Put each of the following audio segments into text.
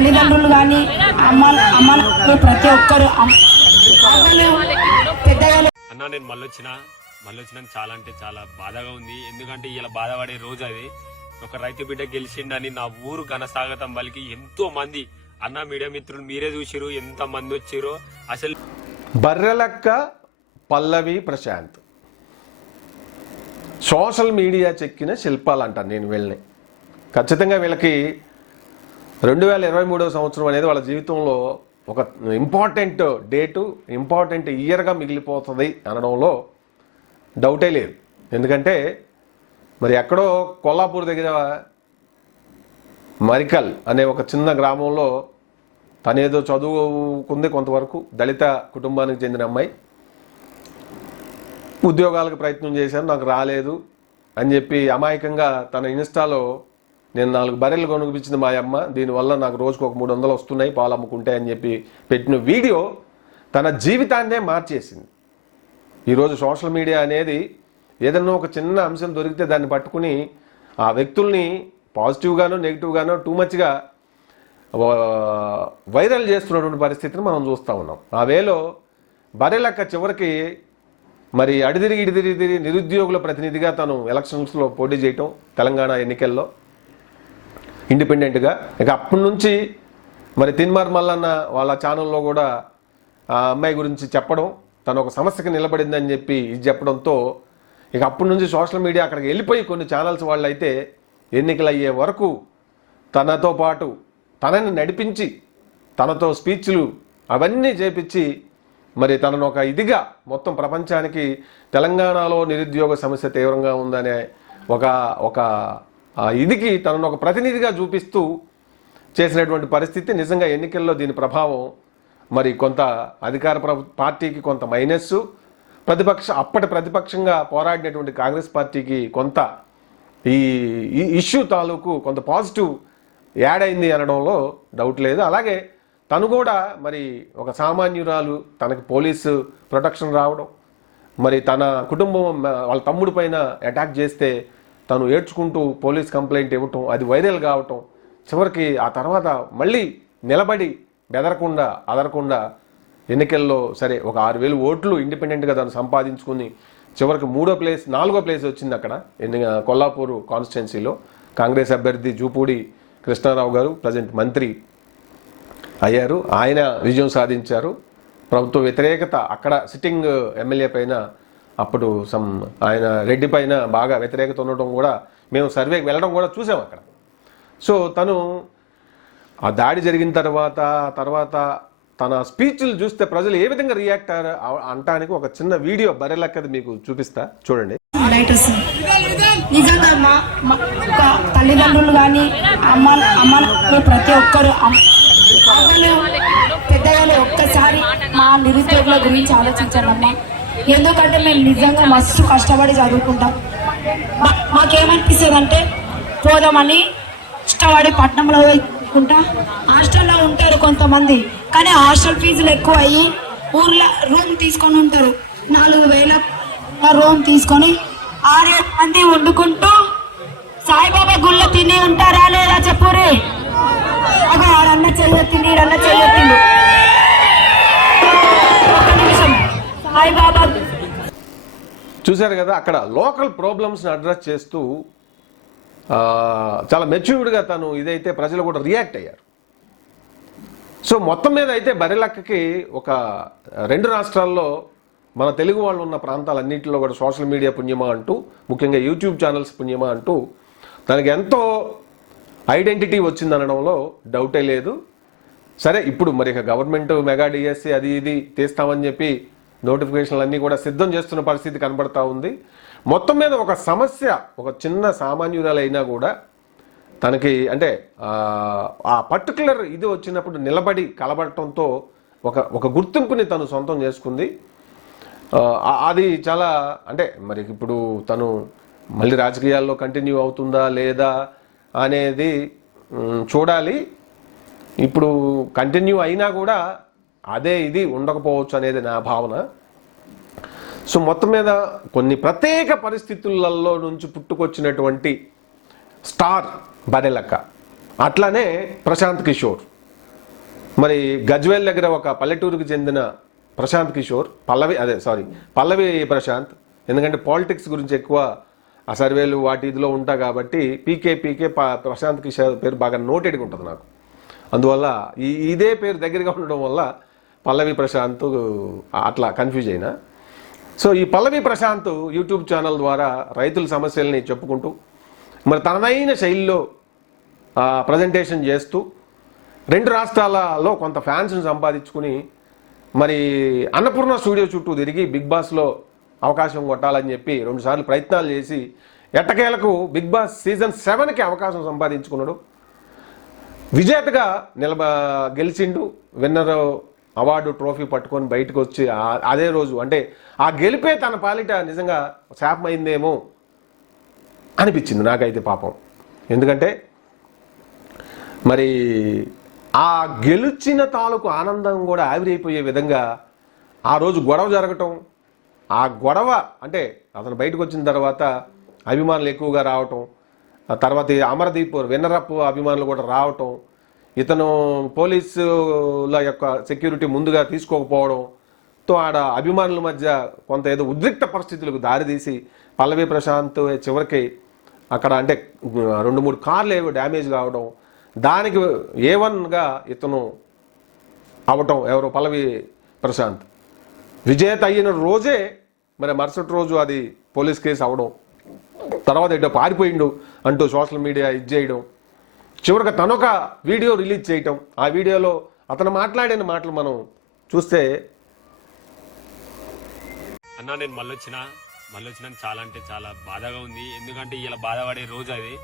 తల్లిదండ్రులు కానీ అమ్మ అమ్మ ప్రతి ఒక్కరు అన్న నేను మళ్ళీ వచ్చిన మళ్ళీ వచ్చినాక చాలా అంటే చాలా బాధగా ఉంది. ఎందుకంటే ఇలా బాధపడే రోజు అది. ఒక రైతు బిడ్డ గెలిచిండని నా ఊరు ఘనస్వాగతం పలికి ఎంతో మంది అన్న మీడియా మిత్రులు మీరే చూసిరు ఎంత మంది వచ్చిరో అసలు బర్రెలక్క పల్లవి ప్రశాంత్. సోషల్ మీడియా చెక్కిన శిల్పాలు అంటాను నేను వీళ్ళని ఖచ్చితంగా వీళ్ళకి రెండు వేల ఇరవై మూడవ సంవత్సరం అనేది వాళ్ళ జీవితంలో ఒక ఇంపార్టెంట్ డేటు ఇంపార్టెంట్ ఇయర్గా మిగిలిపోతుంది అనడంలో డౌటే లేదు. ఎందుకంటే మరి ఎక్కడో కొల్లాపూర్ దగ్గర మరికల్ అనే ఒక చిన్న గ్రామంలో తనేదో చదువుకుంది కొంతవరకు దళిత కుటుంబానికి చెందిన అమ్మాయి. ఉద్యోగాలకు ప్రయత్నం చేశాను నాకు రాలేదు అని చెప్పి అమాయకంగా తన ఇన్స్టాలో నేను నాలుగు బర్రెలు కొనుక్కిపించింది మా అమ్మ దీనివల్ల నాకు రోజుకు ఒక మూడు వందలు వస్తున్నాయి పాలు అమ్ముకుంటే అని చెప్పి పెట్టిన వీడియో తన జీవితాన్నే మార్చేసింది. ఈరోజు సోషల్ మీడియా అనేది ఏదన్నా ఒక చిన్న అంశం దొరికితే దాన్ని పట్టుకుని ఆ వ్యక్తుల్ని పాజిటివ్గానో నెగిటివ్గానో టూ మచ్గా వైరల్ చేస్తున్నటువంటి పరిస్థితిని మనం చూస్తూ ఉన్నాం. ఆ వేలో బరెలక్క చివరికి మరి అడిదిరిగి ఇడిదిరిగిదిరి నిరుద్యోగుల ప్రతినిధిగా తను ఎలక్షన్స్లో పోటీ చేయటం తెలంగాణ ఎన్నికల్లో ఇండిపెండెంట్గా. ఇక అప్పటి నుంచి మరి తిన్మార్ మల్లన్న వాళ్ళ ఛానల్లో కూడా ఆ అమ్మాయి గురించి చెప్పడం తను ఒక సమస్యకి నిలబడిందని చెప్పి ఇది చెప్పడంతో ఇక అప్పటి నుంచి సోషల్ మీడియా అక్కడికి వెళ్ళిపోయి కొన్ని ఛానల్స్ వాళ్ళు అయితే ఎన్నికలు అయ్యే వరకు తనతో పాటు తనని నడిపించి తనతో స్పీచ్లు అవన్నీ చేపించి మరి తనను ఒక ఇదిగా మొత్తం ప్రపంచానికి తెలంగాణలో నిరుద్యోగ సమస్య తీవ్రంగా ఉందనే ఒక ఒక ఇదికి తనను ఒక ప్రతినిధిగా చూపిస్తూ చేసినటువంటి పరిస్థితి నిజంగా ఎన్నికల్లో దీని ప్రభావం మరి కొంత అధికార ప్రభు పార్టీకి కొంత మైనస్ ప్రతిపక్ష అప్పటి ప్రతిపక్షంగా పోరాడినటువంటి కాంగ్రెస్ పార్టీకి కొంత ఈ ఇష్యూ తాలూకు కొంత పాజిటివ్ యాడ్ అయింది అనడంలో డౌట్ లేదు. అలాగే తను కూడా మరి ఒక సామాన్యురాలు తనకి పోలీసు ప్రొటెక్షన్ రావడం మరి తన కుటుంబం వాళ్ళ తమ్ముడి పైన అటాక్ చేస్తే తను ఏడ్చుకుంటూ పోలీస్ కంప్లైంట్ ఇవ్వటం అది వైరల్ కావటం చివరికి ఆ తర్వాత మళ్ళీ నిలబడి బెదరకుండా అదరకుండా ఎన్నికల్లో సరే ఒక ఆరు వేలు ఓట్లు ఇండిపెండెంట్గా తను సంపాదించుకుని చివరికి మూడో ప్లేస్ నాలుగో ప్లేస్ వచ్చింది అక్కడ ఎన్ని కొల్లాపూర్ కాన్స్టిట్యున్సీలో. కాంగ్రెస్ అభ్యర్థి జూపూడి కృష్ణారావు గారు ప్రజెంట్ మంత్రి అయ్యారు. ఆయన విజయం సాధించారు. ప్రభుత్వ వ్యతిరేకత అక్కడ సిట్టింగ్ ఎమ్మెల్యే పైన అప్పుడు సమ్ ఆయన రెడ్డి పైన బాగా వ్యతిరేకత ఉండటం కూడా మేము సర్వేకి వెళ్ళడం కూడా చూసాం అక్కడ. సో తను ఆ దాడి జరిగిన తర్వాత తర్వాత తన స్పీచ్లు చూస్తే ప్రజలు ఏ విధంగా రియాక్ట్ అయ్యారు అంటానికి ఒక చిన్న వీడియో బరెలక్కది మీకు చూపిస్తా. చూడండి. నిజంగా మా తల్లిదండ్రులు కానీ అమ్మ అమ్మ ప్రతి ఒక్కరు పెద్దగానే ఒక్కసారి మా నిరుద్యోగుల గురించి ఆలోచించాలమ్మా ఎందుకంటే మేము నిజంగా మస్తు కష్టపడి చదువుకుంటాం. మాకేమనిపిస్తుంది అంటే పోదామని ఇష్టపడి పట్టణంలో పోయికుంటా. హాస్టల్లో ఉంటారు కొంతమంది కానీ హాస్టల్ ఫీజులు ఎక్కువ అయ్యి ఊర్లో రూమ్ తీసుకొని ఉంటారు. నాలుగు వేల రూమ్ తీసుకొని ఆరు మంది వండుకుంటూ సాయిబాబా గుళ్ళో తిని ఉంటారా లేదా చెప్పురి? అగో ఆడన్న చెయ్యొత్తింది ఈడన్న చెయ్యొత్తిండు సాయిబాబా చూశారు కదా అక్కడ లోకల్ ప్రాబ్లమ్స్ని అడ్రస్ చేస్తూ చాలా మెచ్యూర్డ్గా తను ఇదైతే ప్రజలు కూడా రియాక్ట్ అయ్యారు. సో మొత్తం మీద అయితే బరిలక్కకి ఒక రెండు రాష్ట్రాల్లో మన తెలుగు వాళ్ళు ఉన్న ప్రాంతాలన్నింటిలో కూడా సోషల్ మీడియా పుణ్యమా అంటూ ముఖ్యంగా యూట్యూబ్ ఛానల్స్ పుణ్యమా అంటూ తనకి ఎంతో ఐడెంటిటీ వచ్చిందనడంలో డౌటే లేదు. సరే ఇప్పుడు మరి ఇక గవర్నమెంట్ మెగా డిఎస్సి అది ఇది తీస్తామని చెప్పి నోటిఫికేషన్లు అన్నీ కూడా సిద్ధం చేస్తున్న పరిస్థితి కనబడతా ఉంది. మొత్తం మీద ఒక సమస్య ఒక చిన్న సామాన్యురాలైనా కూడా తనకి అంటే ఆ, పర్టికులర్ ఇది వచ్చినప్పుడు నిలబడి కలబడటంతో ఒక ఒక గుర్తింపుని తను సొంతం చేసుకుంది. అది చాలా అంటే మరి ఇప్పుడు తను మళ్ళీ రాజకీయాల్లో కంటిన్యూ అవుతుందా లేదా అనేది చూడాలి. ఇప్పుడు కంటిన్యూ అయినా కూడా అదే ఇది ఉండకపోవచ్చు అనేది నా భావన. సో మొత్తం మీద కొన్ని ప్రత్యేక పరిస్థితులలో నుంచి పుట్టుకొచ్చినటువంటి స్టార్ బరెలక్క అట్లానే ప్రశాంత్ కిషోర్. మరి గజ్వేల్ దగ్గర ఒక పల్లెటూరుకు చెందిన ప్రశాంత్ కిషోర్ పల్లవి అదే సారీ పల్లవి ప్రశాంత్. ఎందుకంటే పాలిటిక్స్ గురించి ఎక్కువ ఆ సర్వేలు వాటి ఇదిలో ఉంటా కాబట్టి పీకే పీకే ప- ప్రశాంత్ కిషోర్ పేరు బాగా నోటెడ్గా ఉంటుంది నాకు. అందువల్ల ఈ ఇదే పేరు దగ్గరగా ఉండడం వల్ల పల్లవి ప్రశాంత్ అట్లా కన్ఫ్యూజ్ అయినా. సో ఈ పల్లవి ప్రశాంత్ యూట్యూబ్ ఛానల్ ద్వారా రైతుల సమస్యల్ని చెప్పుకుంటూ మరి తనదైన శైలిలో ప్రజెంటేషన్ చేస్తూ రెండు రాష్ట్రాలలో కొంత ఫ్యాన్స్ని సంపాదించుకుని మరి అన్నపూర్ణ స్టూడియో చుట్టూ తిరిగి బిగ్ బాస్లో అవకాశం కొట్టాలని చెప్పి రెండుసార్లు ప్రయత్నాలు చేసి ఎట్టకేలకు బిగ్ బాస్ సీజన్ సెవెన్కి అవకాశం సంపాదించుకున్నాడు. విజేతగా నిలబ గెలిచిండు. విన్నర్ అవార్డు ట్రోఫీ పట్టుకొని బయటకు వచ్చి అదే రోజు అంటే ఆ గెలిపే తన పాలిట నిజంగా శాపమైందేమో అనిపించింది నాకైతే పాపం. ఎందుకంటే మరి ఆ గెలిచిన తాలూకు ఆనందం కూడా ఆవిరైపోయే విధంగా ఆ రోజు గొడవ జరగటం ఆ గొడవ అంటే అతను బయటకు వచ్చిన తర్వాత అభిమానులు ఎక్కువగా రావటం ఆ తర్వాత అమరదీప్ విన్నరప్ అభిమానులు కూడా రావటం ఇతను పోలీసుల యొక్క సెక్యూరిటీ ముందుగా తీసుకోకపోవడం తో ఆడ అభిమానుల మధ్య కొంత ఏదో ఉద్రిక్త పరిస్థితులకు దారితీసి పల్లవి ప్రశాంత్ చివరికి అక్కడ అంటే రెండు మూడు కార్లు ఏవో డ్యామేజ్ కావడం దానికి ఏ వన్గా ఇతను అవటం ఎవరు పల్లవి ప్రశాంత్. విజేత అయిన రోజే మరి మరుసటి రోజు అది పోలీస్ కేసు అవడం తర్వాత ఇటు పారిపోయిండు అంటూ సోషల్ మీడియా ఇది చేయడం. చివరికి తనొక వీడియో రిలీజ్ చేయటం. ఆ వీడియోలో అతను మాట్లాడిన మాటలు మనం చూస్తే అన్నా నేను మళ్ళీ వచ్చిన మళ్ళీ వచ్చిన చాలా అంటే చాలా బాధగా ఉంది. ఎందుకంటే ఇలా బాధపడే రోజు అది.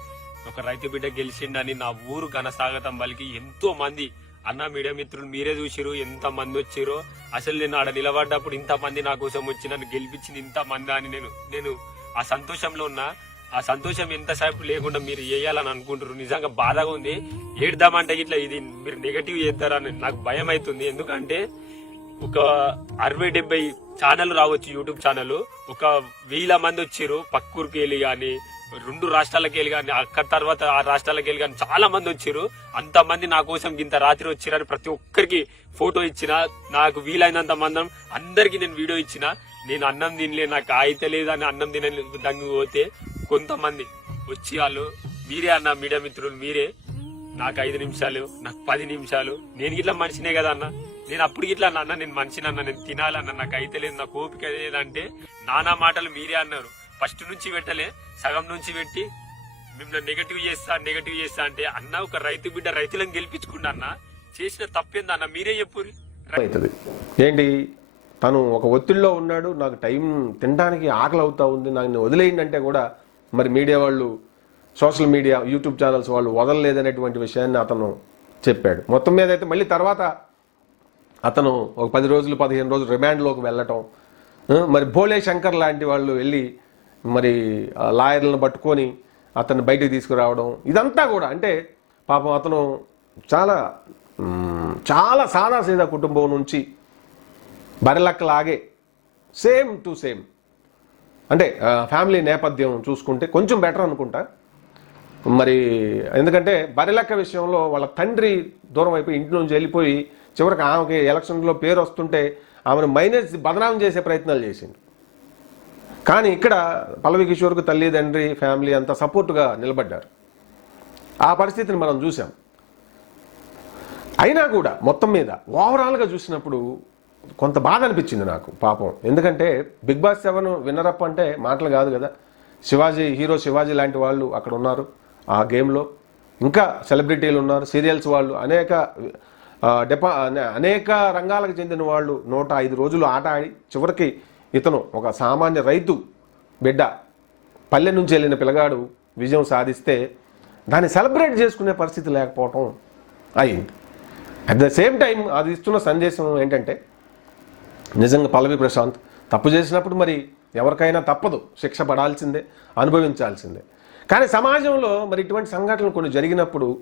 ఒక రైతు బిడ్డ గెలిచిండని నా ఊరు ఘనస్వాగతం పలికి ఎంతో మంది అన్న మీడియా మిత్రులు మీరే చూసిరు ఎంత మంది వచ్చిరో అసలు నేను ఆడ నిలబడ్డప్పుడు ఇంత మంది నా కోసం వచ్చి నన్ను గెలిపించింది ఇంత మంది అని నేను నేను ఆ సంతోషంలో ఉన్నా. ఆ సంతోషం ఎంతసేపు లేకుండా మీరు వేయాలని అనుకుంటారు నిజంగా బాధగా ఉంది. ఏడుదామంటే ఇట్లా ఇది మీరు నెగటివ్ చేస్తారని నాకు భయం అవుతుంది. ఎందుకంటే ఒక అరవై డెబ్బై ఛానల్ రావచ్చు యూట్యూబ్ ఛానల్ ఒక వేల మంది వచ్చారు పక్కూరికి వెళ్ళి కానీ రెండు రాష్ట్రాలకు వెళ్ళి కానీ అక్కడ తర్వాత ఆ రాష్ట్రాలకు వెళ్ళి కానీ చాలా మంది వచ్చారు. అంత మంది నా కోసం ఇంత రాత్రి వచ్చిరని ప్రతి ఒక్కరికి ఫోటో ఇచ్చిన నాకు వీలైనంత మందం అందరికి నేను వీడియో ఇచ్చిన నేను అన్నం తినలే నాకు అయితే లేదు అని అన్నం తినని దంగి పోతే కొంతమంది వచ్చి వాళ్ళు మీరే అన్న మీడియా మిత్రులు మీరే. నాకు ఐదు నిమిషాలు నాకు పది నిమిషాలు. నేను ఇట్లా మనిషినే కదా అన్న. నేను అప్పుడు ఇట్లా అన్న నేను మనిషిని అన్న నేను తినాలన్న నాకు అయితే లేదు నాకు ఓపిక లేదంటే నానా మాటలు మీరే అన్నారు. ఫస్ట్ నుంచి పెట్టలే సగం నుంచి పెట్టి మిమ్మల్ని నెగటివ్ చేస్తా నెగటివ్ చేస్తా అంటే అన్న ఒక రైతు బిడ్డ రైతులను గెలిపించుకున్నా అన్న. చేసిన తప్పేందా అన్న? మీరే చెప్పురి అవుతుంది. ఏంటి? తను ఒక ఒత్తిడిలో ఉన్నాడు నాకు టైం తినడానికి ఆకలి అవుతా ఉంది నాకు వదిలేయండి అంటే కూడా మరి మీడియా వాళ్ళు సోషల్ మీడియా యూట్యూబ్ ఛానల్స్ వాళ్ళు వదలలేదనేటువంటి విషయాన్ని అతను చెప్పాడు. మొత్తం మీద అయితే మళ్ళీ తర్వాత అతను ఒక పది రోజులు పదిహేను రోజులు రిమాండ్లోకి వెళ్ళటం మరి భోలే శంకర్ లాంటి వాళ్ళు వెళ్ళి మరి ఆ లాయర్లను పట్టుకొని అతన్ని బయటికి తీసుకురావడం ఇదంతా కూడా అంటే పాపం అతను చాలా చాలా చాలా సాదాసీదా కుటుంబం నుంచి బరిలక్కలాగే సేమ్ టు సేమ్. అంటే ఫ్యామిలీ నేపథ్యం చూసుకుంటే కొంచెం బెటర్ అనుకుంటా. మరి ఎందుకంటే బరిలక్క విషయంలో వాళ్ళ తండ్రి దూరం అయిపోయి ఇంటి నుంచి వెళ్ళిపోయి చివరికి ఆమెకి ఎలక్షన్లో పేరు వస్తుంటే ఆమెను మైనస్ బదనాం చేసే ప్రయత్నాలు చేసింది కానీ ఇక్కడ పల్లవి కిషోర్కు తల్లి తండ్రి ఫ్యామిలీ అంతా సపోర్టుగా నిలబడ్డారు. ఆ పరిస్థితిని మనం చూసాం అయినా కూడా మొత్తం మీద ఓవరాల్గా చూసినప్పుడు కొంత బాధ అనిపించింది నాకు పాపం. ఎందుకంటే బిగ్ బాస్ సెవెన్ విన్నరప్ అంటే మాటలు కాదు కదా. శివాజీ హీరో శివాజీ లాంటి వాళ్ళు అక్కడ ఉన్నారు ఆ గేమ్లో. ఇంకా సెలబ్రిటీలు ఉన్నారు సీరియల్స్ వాళ్ళు. అనేక డిపా డెపా అనే- అనేక రంగాలకు చెందిన వాళ్ళు నూట ఐదు రోజులు ఆట ఆడి చివరికి ఇతను ఒక సామాన్య రైతు బిడ్డ పల్లె నుంచి వెళ్ళిన పిల్లగాడు విజయం సాధిస్తే దాన్ని సెలబ్రేట్ చేసుకునే పరిస్థితి లేకపోవటం అయింది. అట్ ద సేమ్ టైం అది ఇస్తున్న సందేశం ఏంటంటే నిజంగా పల్లవి ప్రశాంత్ తప్పు చేసినప్పుడు మరి ఎవరికైనా తప్పదు శిక్ష పడాల్సిందే అనుభవించాల్సిందే. కానీ సమాజంలో మరి ఇటువంటి సంఘటనలు కొన్ని జరిగినప్పుడు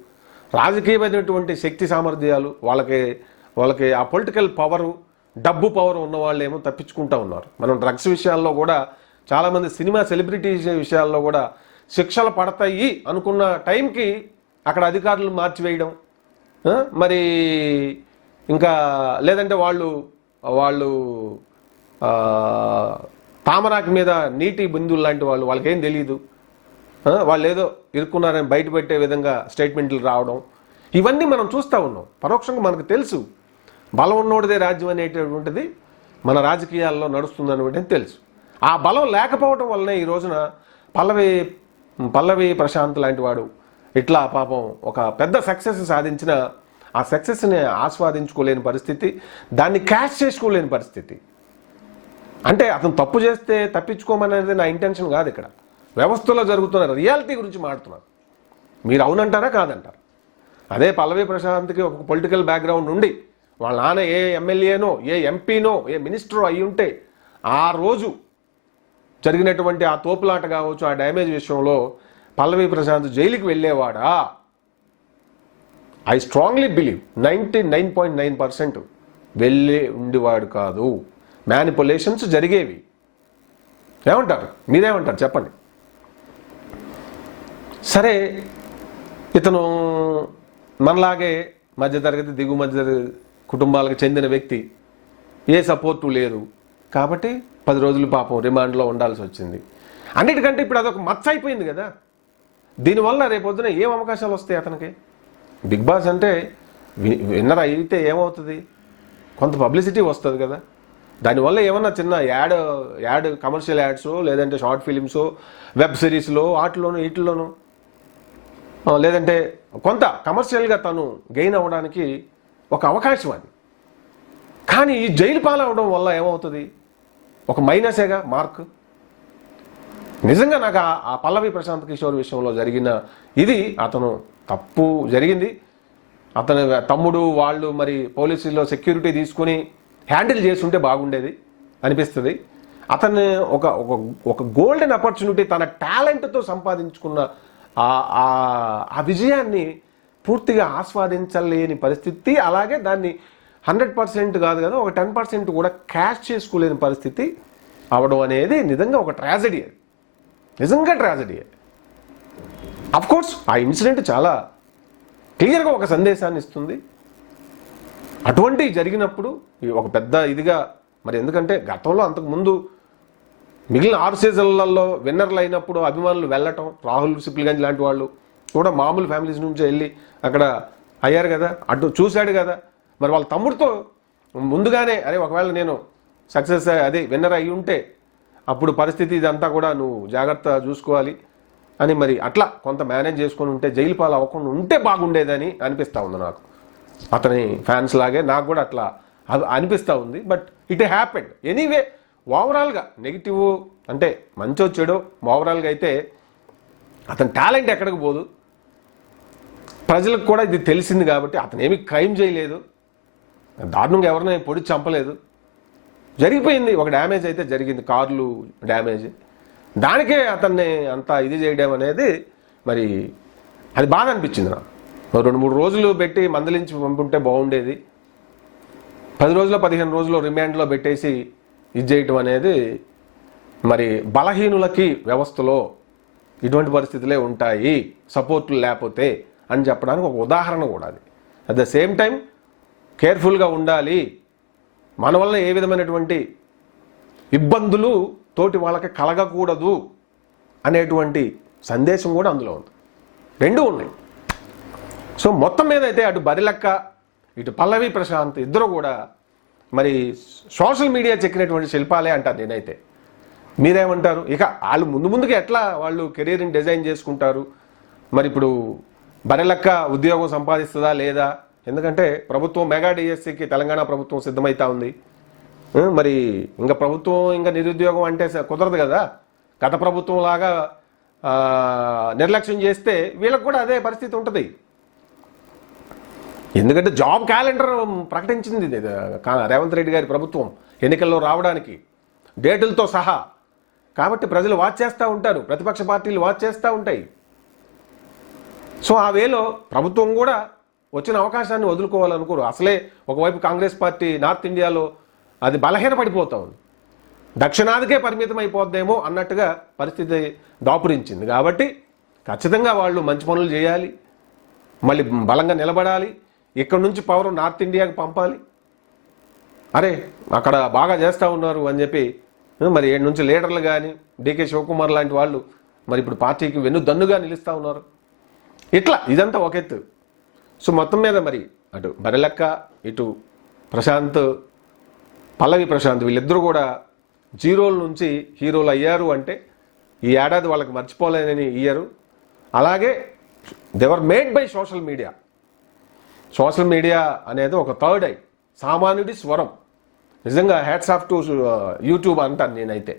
రాజకీయమైనటువంటి శక్తి సామర్థ్యాలు వాళ్ళకి వాళ్ళకి ఆ పొలిటికల్ పవరు డబ్బు పవర్ ఉన్న వాళ్ళు ఏమో తప్పించుకుంటూ ఉన్నారు. మనం డ్రగ్స్ విషయాల్లో కూడా చాలామంది సినిమా సెలబ్రిటీస్ విషయాల్లో కూడా శిక్షలు పడతాయి అనుకున్న టైంకి అక్కడ అధికారులు మార్చివేయడం మరి ఇంకా లేదంటే వాళ్ళు వాళ్ళు తామరాకి మీద నీటి బిందువులు లాంటి వాళ్ళు వాళ్ళకేం తెలియదు వాళ్ళు ఏదో ఇరుక్కున్నారని బయటపెట్టే విధంగా స్టేట్మెంట్లు రావడం. ఇవన్నీ మనం చూస్తూ ఉన్నాం. పరోక్షంగా మనకు తెలుసు. బలం ఉన్నోడిదే రాజ్యం అనేటటువంటిది మన రాజకీయాల్లో నడుస్తుందనేది తెలుసు. ఆ బలం లేకపోవడం వల్లనే ఈ రోజున పల్లవి పల్లవి ప్రశాంత్ లాంటి వాడు ఇట్లా పాపం ఒక పెద్ద సక్సెస్ సాధించిన ఆ సక్సెస్ని ఆస్వాదించుకోలేని పరిస్థితి దాన్ని క్యాష్ చేసుకోలేని పరిస్థితి. అంటే అతను తప్పు చేస్తే తప్పించుకోమనేది నా ఇంటెన్షన్ కాదు ఇక్కడ. వ్యవస్థలో జరుగుతున్న రియాలిటీ గురించి మాట్లాడుతున్నాను మీరు అవునంటారా కాదంటారు? అదే పల్లవి ప్రశాంత్కి ఒక పొలిటికల్ బ్యాక్గ్రౌండ్ ఉండి వాళ్ళ నాన్న ఏ ఎమ్మెల్యేనో ఏ ఎంపీనో ఏ మినిస్టరో అయి ఉంటే ఆ రోజు జరిగినటువంటి ఆ తోపులాట కావచ్చు ఆ డ్యామేజ్ విషయంలో పల్లవి ప్రశాంత్ జైలుకి వెళ్ళేవాడా? I strongly believe ninety nine point nine percent వెళ్ళే ఉండేవాడు కాదు. మ్యానిపులేషన్స్ జరిగేవి. ఏమంటారు? మీరేమంటారు? చెప్పండి. సరే ఇతను మనలాగే మధ్యతరగతి దిగు మధ్యతరగతి కుటుంబాలకు చెందిన వ్యక్తి. ఏ సపోర్టు లేదు. కాబట్టి పది రోజులు పాపం రిమాండ్లో ఉండాల్సి వచ్చింది. అన్నిటికంటే ఇప్పుడు అదొక మచ్చ అయిపోయింది కదా. దీనివల్ల రేపొద్దున ఏం అవకాశాలు వస్తాయి అతనికి? బిగ్ బాస్ అంటే వి- విన్నర్ అయితే ఏమవుతుంది? కొంత పబ్లిసిటీ వస్తుంది కదా. దానివల్ల ఏమన్నా చిన్న యాడ్ యాడ్ కమర్షియల్ యాడ్స్ లేదంటే షార్ట్ ఫిలిమ్స్ వెబ్ సిరీస్లో వాటిలోను వీటిలోను. లేదంటే కొంత కమర్షియల్గా తను గెయిన్ అవ్వడానికి ఒక అవకాశం అది. కానీ ఈ జైలు పాలవడం వల్ల ఏమవుతుంది? ఒక మైనసేగా మార్క్. నిజంగా నాకు ఆ- ఆ పల్లవి ప్రశాంత్ కిషోర్ విషయంలో జరిగిన ఇది అతను తప్పు జరిగింది. అతను తమ్ముడు వాళ్ళు మరి పోలీసులో సెక్యూరిటీ తీసుకుని హ్యాండిల్ చేస్తుంటే బాగుండేది అనిపిస్తుంది. అతను ఒక ఒక ఒక గోల్డెన్ ఆపర్చునిటీ తన టాలెంట్తో సంపాదించుకున్న ఆ- ఆ- విజయాన్ని పూర్తిగా ఆస్వాదించలేని పరిస్థితి అలాగే దాన్ని హండ్రెడ్ పర్సెంట్ కాదు కదా ఒక టెన్ పర్సెంట్ కూడా క్యాష్ చేసుకోలేని పరిస్థితి అవడం అనేది నిజంగా ఒక ట్రాజడీ అది. నిజంగా ట్రాజడీ కోర్స్ ఆ ఇన్సిడెంట్ చాలా క్లియర్గా ఒక సందేశాన్ని ఇస్తుంది. అటువంటి జరిగినప్పుడు ఒక పెద్ద ఇదిగా మరి ఎందుకంటే గతంలో అంతకు ముందు మిగిలిన ఆరు సీజన్లలో విన్నర్లు అయినప్పుడు అభిమానులు వెళ్ళటం రాహుల్ సిప్లిగంజ్ లాంటి వాళ్ళు కూడా మామూలు ఫ్యామిలీస్ నుంచి వెళ్ళి అక్కడ అయ్యారు కదా అటు చూశాడు కదా. మరి వాళ్ళ తమ్ముడితో ముందుగానే అరే ఒకవేళ నేను సక్సెస్ అదే విన్నర్ అయి ఉంటే అప్పుడు పరిస్థితి ఇదంతా కూడా నువ్వు జాగ్రత్త చూసుకోవాలి. అని మరి అట్లా కొంత మేనేజ్ చేసుకొని ఉంటే జైలు పాలు అవ్వకుండా ఉంటే బాగుండేదని అనిపిస్తూ ఉంది నాకు. అతని ఫ్యాన్స్ లాగే నాకు కూడా అట్లా అది అనిపిస్తూ ఉంది. బట్ ఇట్ హ్యాపెండ్ ఎనీవే ఓవరాల్గా నెగిటివ్ అంటే మంచి వచ్చాడు ఓవరాల్గా అయితే అతని టాలెంట్ ఎక్కడికి పోదు. ప్రజలకు కూడా ఇది తెలిసింది కాబట్టి అతను ఏమి క్రైమ్ చేయలేదు. దారుణంగా ఎవరినైనా పొడి చంపలేదు. జరిగిపోయింది. ఒక డ్యామేజ్ అయితే జరిగింది. కార్లు డ్యామేజ్. దానికే అతన్ని అంత ఇది చేయడం అనేది మరి అది బాధ అనిపించింది నాకు. రెండు మూడు రోజులు పెట్టి మందలించి పంపుంటే బాగుండేది. పది రోజులు పదిహేను రోజులు రిమాండ్లో పెట్టేసి ఇది చేయటం అనేది మరి బలహీనులకి వ్యవస్థలో ఇటువంటి పరిస్థితులే ఉంటాయి. సపోర్ట్లు లేకపోతే అని చెప్పడానికి ఒక ఉదాహరణ కూడా అది. అట్ ద సేమ్ టైం కేర్ఫుల్గా ఉండాలి. మన వల్ల ఏ విధమైనటువంటి ఇబ్బందులు తోటి వాళ్ళకి కలగకూడదు అనేటువంటి సందేశం కూడా అందులో ఉంది. రెండూ ఉన్నాయి. సో మొత్తం మీద అయితే అటు బరిలక్క ఇటు పల్లవి ప్రశాంత్ ఇద్దరు కూడా మరి సోషల్ మీడియా చెక్కినటువంటి శిల్పాలే అంటారు నేనైతే. మీరేమంటారు? ఇక వాళ్ళు ముందు ముందుకు ఎట్లా వాళ్ళు కెరీర్ని డిజైన్ చేసుకుంటారు? మరి ఇప్పుడు బరెలక్క ఉద్యోగం సంపాదిస్తుందా లేదా? ఎందుకంటే ప్రభుత్వం మెగా డిఎస్సికి తెలంగాణ ప్రభుత్వం సిద్ధమవుతా ఉంది. మరి ఇంకా ప్రభుత్వం ఇంకా నిరుద్యోగం అంటే కుదరదు కదా. గత ప్రభుత్వం లాగా నిర్లక్ష్యం చేస్తే వీళ్ళకి కూడా అదే పరిస్థితి ఉంటుంది. ఎందుకంటే జాబ్ క్యాలెండర్ ప్రకటించింది రేవంత్ రెడ్డి గారి ప్రభుత్వం ఎన్నికల్లో రావడానికి. డేటులతో సహా. కాబట్టి ప్రజలు వాచ్ చేస్తూ ఉంటారు ప్రతిపక్ష పార్టీలు వాచ్ చేస్తూ ఉంటాయి. సో ఆ వేలో ప్రభుత్వం కూడా వచ్చిన అవకాశాన్ని వదులుకోవాలనుకోరు. అసలే ఒకవైపు కాంగ్రెస్ పార్టీ నార్త్ ఇండియాలో అది బలహీనపడిపోతా. ఉంది దక్షిణాదికే పరిమితం అయిపోద్దేమో అన్నట్టుగా పరిస్థితి దాపురించింది. కాబట్టి ఖచ్చితంగా వాళ్ళు మంచి పనులు చేయాలి. మళ్ళీ బలంగా నిలబడాలి. ఇక్కడ నుంచి పవర్ నార్త్ ఇండియాకి పంపాలి. అరే అక్కడ బాగా చేస్తూ ఉన్నారు అని చెప్పి మరి ఏడు నుంచి లీడర్లు కానీ డీకే శివకుమార్ లాంటి వాళ్ళు మరి ఇప్పుడు పార్టీకి వెన్ను దన్నుగా నిలుస్తూ ఉన్నారు. ఇట్లా ఇదంతా ఒక ఎత్తు. సో మొత్తం మీద మరి అటు బరిలెక్క ఇటు ప్రశాంత్ పల్లవి ప్రశాంత్ వీళ్ళిద్దరూ కూడా జీరోల నుంచి హీరోలు అయ్యారు అంటే ఈ ఏడాది వాళ్ళకి మర్చిపోలేనని ఇయ్యారు. అలాగే they're made by social media social media అనేది ఒక థర్డ్ ఐ సామాన్యుడి స్వరం. నిజంగా హ్యాట్స్ ఆఫ్ టు యూట్యూబ్ అంటాను నేనైతే.